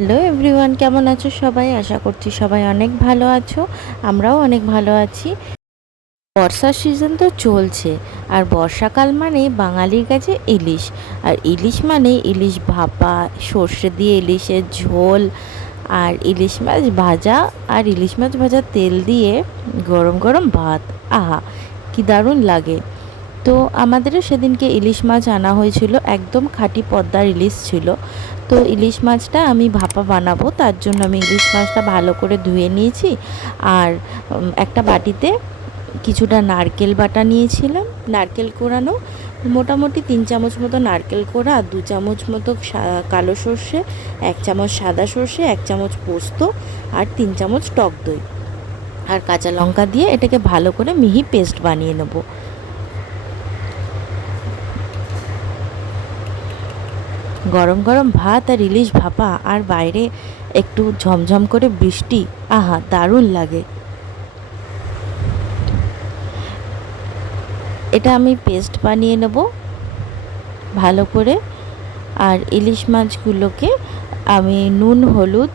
Hello everyone, কেমন আছো সবাই? আশা করছি সবাই অনেক ভালো আছো। আমরাও অনেক ভালো আছি। বর্ষার সিজন তো চলছে, আর বর্ষাকাল মানে বাঙালির কাছে ইলিশ। আর ইলিশ মানে ইলিশ ভাপা, সর্ষে দিয়ে ইলিশের ঝোল, আর ইলিশ মাছ ভাজা, আর ইলিশ মাছ ভাজা তেল দিয়ে গরম গরম ভাত। আহা, কি দারুণ লাগে! তো আমাদেরও সেদিনকে ইলিশ মাছ আনা হয়েছিল, একদম খাঁটি পদ্মার ইলিশ ছিল। তো ইলিশ মাছটা আমি ভাপা বানাবো, তার জন্য আমি ইলিশ মাছটা ভালো করে ধুয়ে নিয়েছি। আর একটা বাটিতে কিছুটা নারকেল বাটা নিয়েছিলাম, নারকেল কোড়ানো, মোটামুটি 3 চামচ মতো নারকেল কোড়া, 2 চামচ মতো কালো সর্ষে, 1 চামচ সাদা সর্ষে, 1 চামচ পোস্ত, আর 3 চামচ টক দই, আর কাঁচা লঙ্কা দিয়ে এটাকে ভালো করে মিহি পেস্ট বানিয়ে নেবো। গরম গরম ভাত আর ইলিশ ভাপা, আর বাইরে একটু ঝমঝম করে বৃষ্টি, আহা দারুণ লাগে। এটা আমি পেস্ট বানিয়ে নেব ভালো করে। আর ইলিশ মাছগুলোকে আমি নুন হলুদ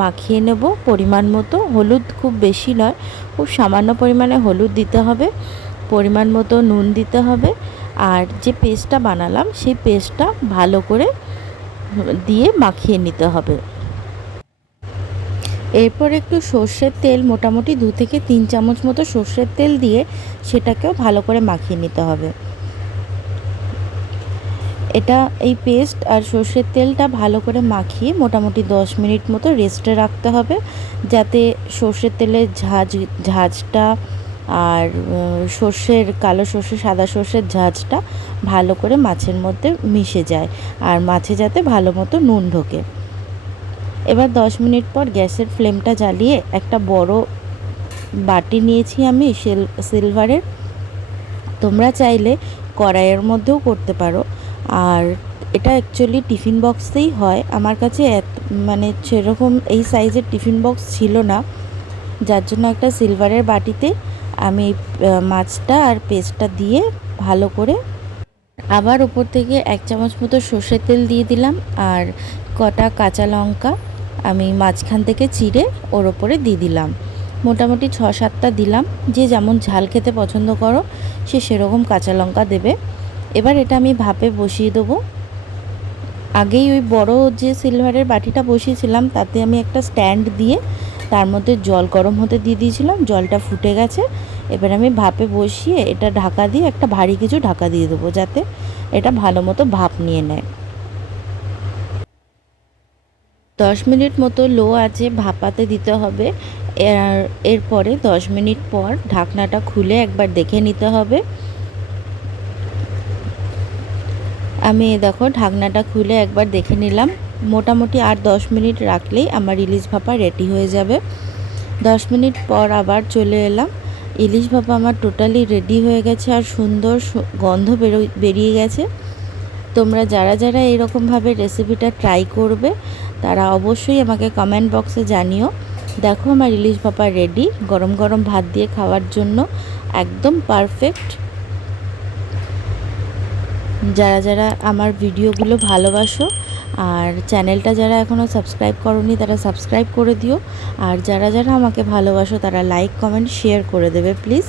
মাখিয়ে নেব পরিমাণ মতো। হলুদ খুব বেশি নয়, খুব সামান্য পরিমাণে হলুদ দিতে হবে, পরিমাণ মতো নুন দিতে হবে। আর যে পেস্টটা বানালাম সেই পেস্টটা ভালো করে দিয়ে মাখিয়ে নিতে হবে। এরপর একটু সর্ষের তেল, মোটামুটি 2 থেকে 3 চামচ মতো সর্ষের তেল দিয়ে সেটাকেও ভালো করে মাখিয়ে নিতে হবে। এই পেস্ট আর সর্ষের তেলটা ভালো করে মাখিয়ে মোটামুটি 10 মিনিট মতো রেস্টে রাখতে হবে, যাতে সর্ষের তেলের ঝাঁঝটা আর কালো সর্ষে সাদা সর্ষের ঝাঁঝটা ভালো করে মাছের মধ্যে মিশে যায়, আর মাছে যাতে ভালো মতো নুন ঢোকে। এবার 10 মিনিট পর গ্যাসের ফ্লেমটা জ্বালিয়ে একটা বড় বাটি নিয়েছি আমি সিলভারের। তোমরা চাইলে কড়াইয়ের মধ্যেও করতে পারো। আর এটা অ্যাকচুয়ালি টিফিন বক্সেই হয়। আমার কাছে মানে সেরকম এই সাইজের টিফিন বক্স ছিল না, যার জন্য একটা সিলভারের বাটিতে আমি মাছটা আর পেস্টটা দিয়ে ভালো করে আবার উপর থেকে 1 চামচ মতো সর্ষের তেল দিয়ে দিলাম, আর কটা কাঁচা লঙ্কা আমি মাঝখান থেকে চিড়ে ওর ওপরে দিয়ে দিলাম। মোটামুটি 6-7টা দিলাম, যে যেমন ঝাল খেতে পছন্দ করো সে সেরকম কাঁচা লঙ্কা দেবে। এবার এটা আমি ভাপে বসিয়ে দেবো। আগেই ওই বড় যে সিলভারের বাটিটা বসিয়েছিলাম তাতে আমি একটা স্ট্যান্ড দিয়ে তার মধ্যে জল গরম হতে দিয়ে দিয়েছিলাম, জলটা ফুটে গেছে। এবার আমি ভাপে বসিয়ে এটা ঢাকা দিয়ে একটা ভারী কিছু ঢাকা দিয়ে দেবো, যাতে এটা ভালো মতো ভাপ নিয়ে নেয়। 10 মিনিট মতো লো আঁচে ভাপাতে দিতে হবে। এরপরে 10 মিনিট পর ঢাকনাটা খুলে একবার দেখে নিতে হবে। আমি দেখো ঢাকনাটা খুলে একবার দেখে নিলাম। মোটামুটি আর 10 মিনিট রাখলেই আমার ইলিশ ভাপা রেডি হয়ে যাবে। 10 মিনিট পর আবার চলে এলাম। ইলিশ ভাপা আমার টোটালি রেডি হয়ে গেছে, আর সুন্দর গন্ধ বেরিয়ে গেছে। তোমরা যারা যারা এরকমভাবে রেসিপিটা ট্রাই করবে তারা অবশ্যই আমাকে কমেন্ট বক্সে জানিও। দেখো আমার ইলিশ ভাপা রেডি, গরম গরম ভাত দিয়ে খাওয়ার জন্য একদম পারফেক্ট। যারা যারা আমার ভিডিওগুলো ভালোবাসো আর চ্যানেলটা যারা এখনও সাবস্ক্রাইব করোনি তারা সাবস্ক্রাইব করে দিও। আর যারা যারা আমাকে ভালোবাসো তারা লাইক কমেন্ট শেয়ার করে দেবে প্লিজ।